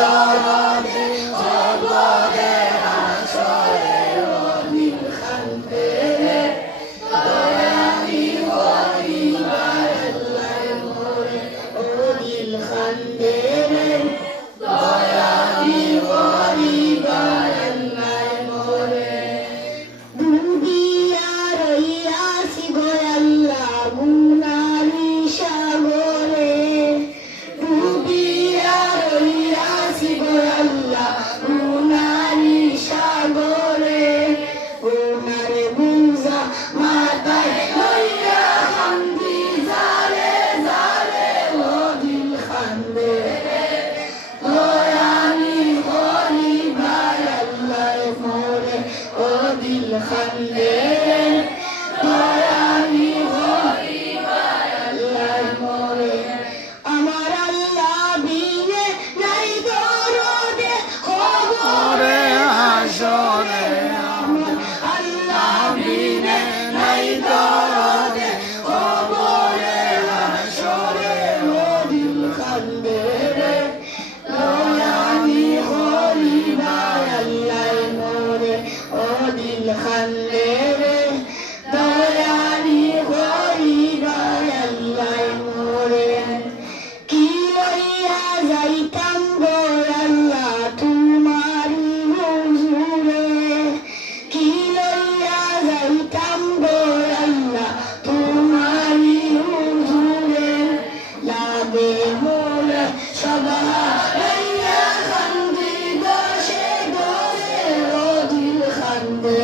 দরদে খবরে হাসরে ও দিল খান্দে দয়ানি হরিবার আল্লাহ মোরে ও দিল খান্দে দয়ানি হরিবার আল্লাহ মোরে ডুবিয়া রইয়াছি গো আল্লাহ গুনারি সাগরে ডুবিয়া রইয়াছি গো আল্লাহ গুনারি সাগরে গুনারে বুঝা মাথায় লইয়া কান্দি জারে জারে ও দিল খান্দে দয়ানি হরিবার আল্লাহ মোরে ও দিল খান্দে দয়ানি হরিবার আল্লাহ মোরে আমার আল্লাহ বিনে নাই দরদে খবরে হাসরে আমার আল্লাহ বিনে নাই দরদে খবরে হাসরে ও দিল খান্দে দয়ানি হরিবার আল্লাহ মোরে ও দিল খান্দে দয়ানি হরিবার আল্লাহ মোরে কি লইয়া যাইতাম গো আল্লাহ তোমারি হুজুরে কি লইয়া যাইতাম গো আল্লাহ তোমারি হুজুরে লাগে মোরে সদা লইয়া খান্দি দশে দশে ও দিল খান্দে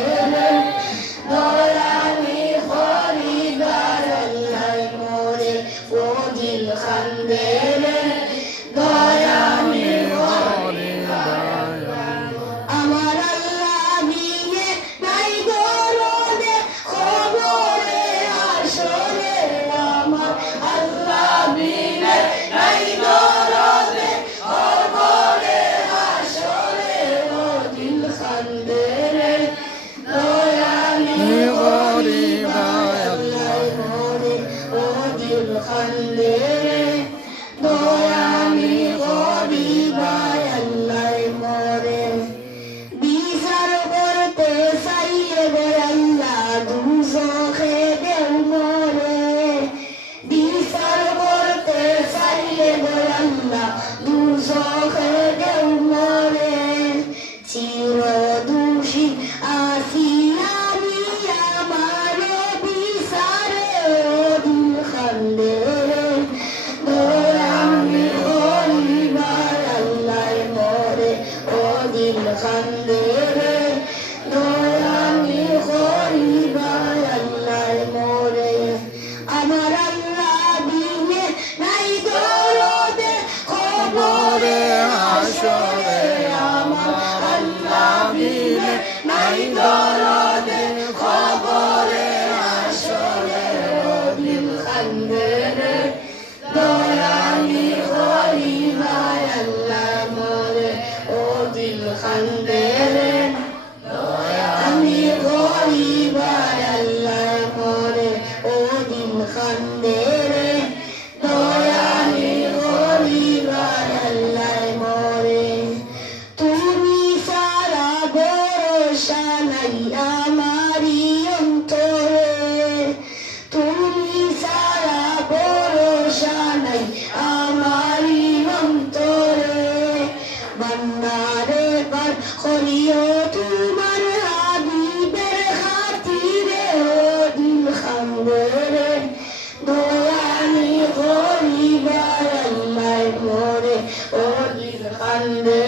দয়ানি হরিবার আল্লাহ মোরে ও দিল খান্দে দয়ানি হরিবার আমার আল্লাহ বিনে নাই দরদে খবরে হাসরে আমার আল্লাহ বিনে নাই দরদে খবরে হাসরে ও দিল খান্দে দয়ানি হরিবার আল্লাহ মোরে ও দিল খান্দে দয়ানি হরিবার আল্লাহ মোরে বিচার করতে চাইলে গো আল্লাহ দুজখে দেও মোরে বিচার করতে চাইলে গো আল্লাহ দুজখে দেও মোরে চির দোষী আছি আমি আমার বিচারে ও দিল খান্দে দয়ানি হরিবার আল্লাহ মোরে ও দিল খান্দে দয়ানি হরিবার আল্লাহ মোরে আমার আল্লাহ বিনে নাই দরদে খবরে হাসরে আমার আল্লাহ বিনে নাই দরদে খবরে হাসরে ও দিল খান্দে দয়ানি হরিবার আল্লাহ মোরে ও দিল খান্দে দয়ানি হরিবার আল্লাহ মোরে ও দিল খান্দে দয়ানি হরিবার আল্লাহ মোরে তুমি সারা ভরসা নাই আমারি অন্তরে তুমি সারা ভরসা নাই আমারি অন্তরে বান্দারে পার করিও তোমার হাবিবের খাতিরে ও দিল খান্দে দয়ানি হরিবার আল্লাহ মোরে ও দিল খান্দে